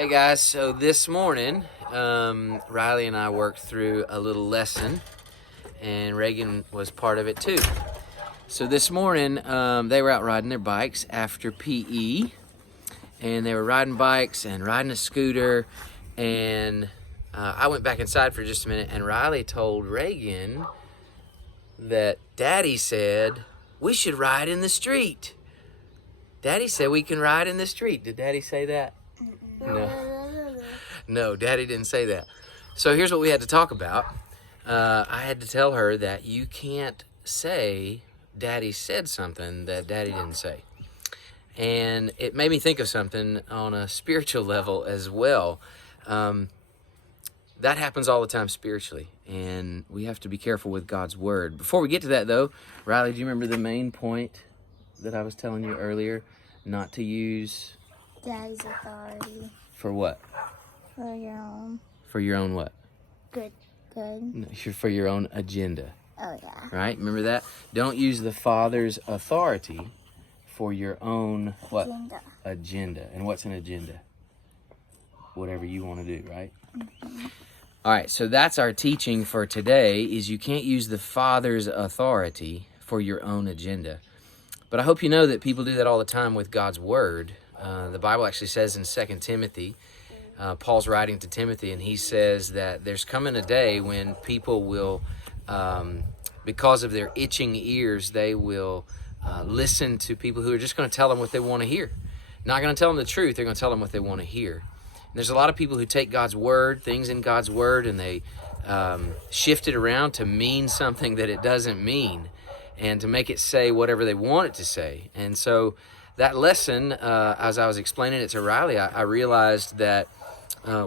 Hey guys, so this morning, Riley and I worked through a little lesson, and Reagan was part of it too. So this morning, they were out riding their bikes after PE, and they were riding bikes and riding a scooter, and I went back inside for just a minute, and Riley told Reagan that Daddy said we should ride in the street. Daddy said we can ride in the street. Did Daddy say that? No, Daddy didn't say that. So here's what we had to talk about. I had to tell her that you can't say Daddy said something that Daddy didn't say. And it made me think of something on a spiritual level as well. That happens all the time spiritually, and we have to be careful with God's word. Before we get to that, though, Riley, do you remember the main point that I was telling you earlier? Not to use Daddy's authority. For what? For your own For your own what? good. No, for your own agenda. Oh, yeah. Right? Remember that? Don't use the Father's authority for your own what? Agenda. And what's an agenda? Whatever you want to do, right? Mm-hmm. All right, so that's our teaching for today, is you can't use the Father's authority for your own agenda. But I hope you know that people do that all the time with God's Word. The Bible actually says in 2 Timothy, Paul's writing to Timothy, and he says that there's coming a day when people will, because of their itching ears, they will listen to people who are just going to tell them what they want to hear. Not going to tell them the truth, they're going to tell them what they want to hear. And there's a lot of people who take God's Word, things in God's Word, and they shift it around to mean something that it doesn't mean, and to make it say whatever they want it to say. And so that lesson, as I was explaining it to Riley, I realized that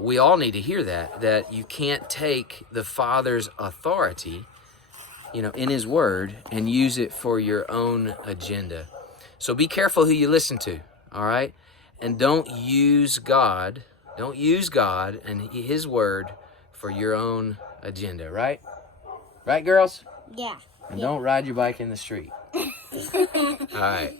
we all need to hear that you can't take the Father's authority, in His Word and use it for your own agenda. So be careful who you listen to, all right? And don't use God and His Word for your own agenda, right? Right, girls? Yeah. And don't ride your bike in the street. All right.